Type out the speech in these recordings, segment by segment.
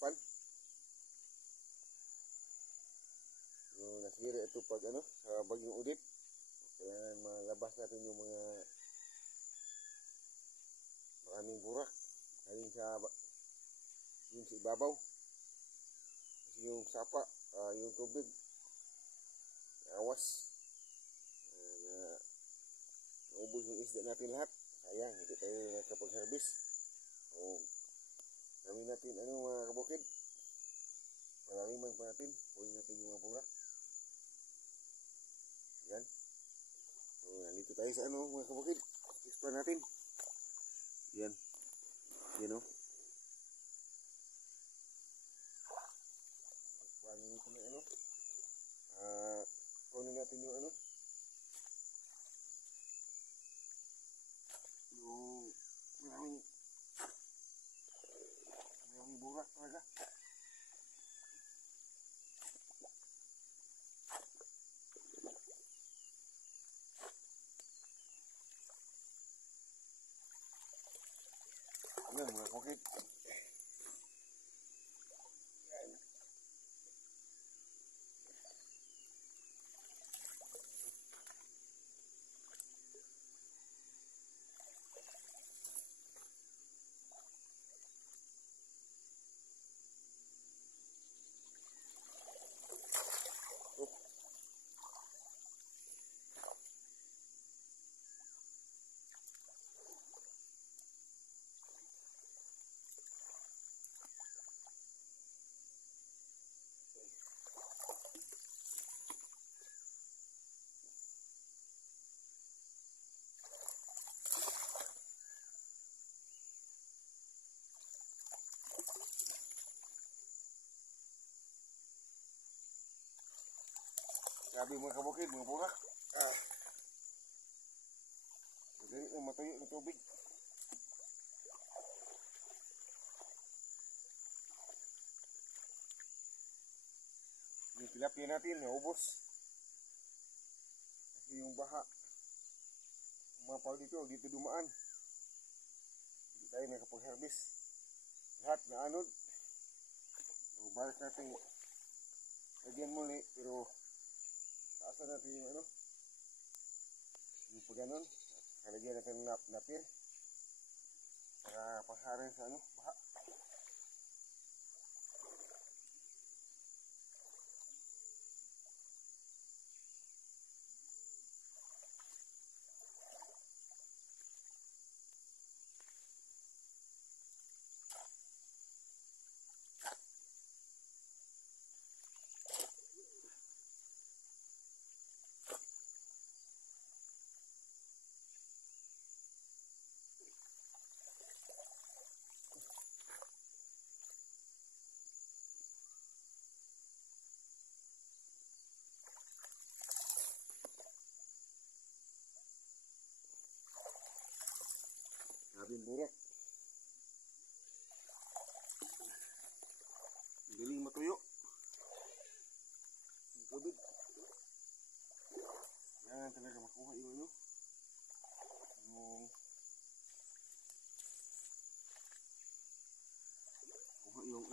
takpan. So, nasira ito pag sa bagyong Udit. Kaya malabas natin yung mga maraming burak galing sa yung sa ibabaw. Kasi yung sapa, yung tubig, awas. Naubos yung isda natin lahat. Sayang, hindi tayo nakapag-harvest. So, gawin natin mga kabukid. Malaliman pa natin. Huwag natin yung mga burak. Yan. So, nandito tayo sa mga kabukid. Explore natin. Yan. Yan o. Pagpanin ko na kunin natin yung yung maraming burak talaga. Yan mga kabukid. Sabi mga kabukid, mga burak. Madali na matuyo ng tubig. Yung tilapia natin, naubos. Kasi yung baha, umapaw dito dumaan. Hindi tayo nakapag-harvest. Lahat na anod. So, balik natin. Lagyan muli, pero taasan natin yung yung pagganon. Kalagyan natin ng napir para pangharin sa baha. Sabing burak. Galing matuyo. Yung tubig. Yan talaga makuha yung kuha yung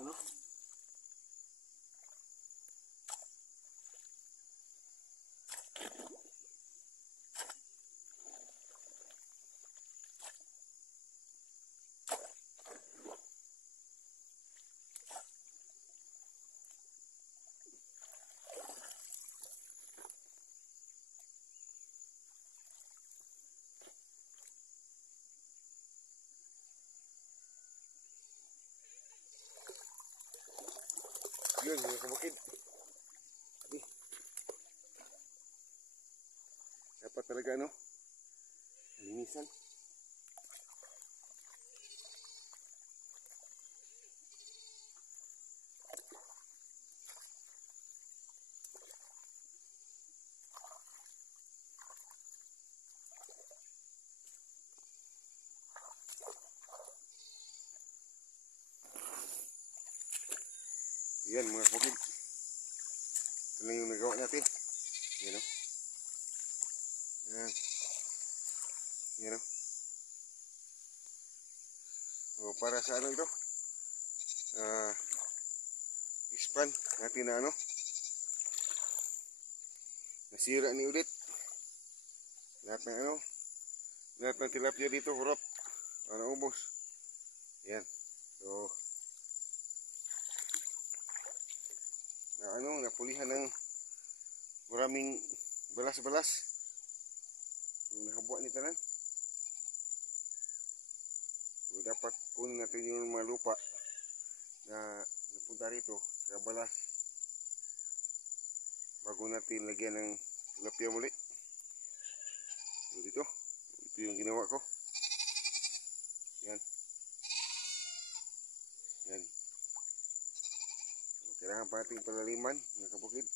yun mga kabukid. Dapat talaga linisan. Yan mga kabukid. Ito na yung nagawa natin. Yan o. Yan. Yan o. So para sa ito? fish pan natin na ano. Nasira ni ulit. Lahat ng ano. Lahat ng tilapia dito, hurap. Naubos. Yan. So, napulihan ng maraming balas-balas. So, nakabuha ni tanan. So, dapat kunin natin yung mga lupa na napunta rito sa balas bago natin lagyan ng tilapia muli. So, ito yung ginawa ko. Yan. Yan. So, kailangan pa natin palaliman mga kabukid.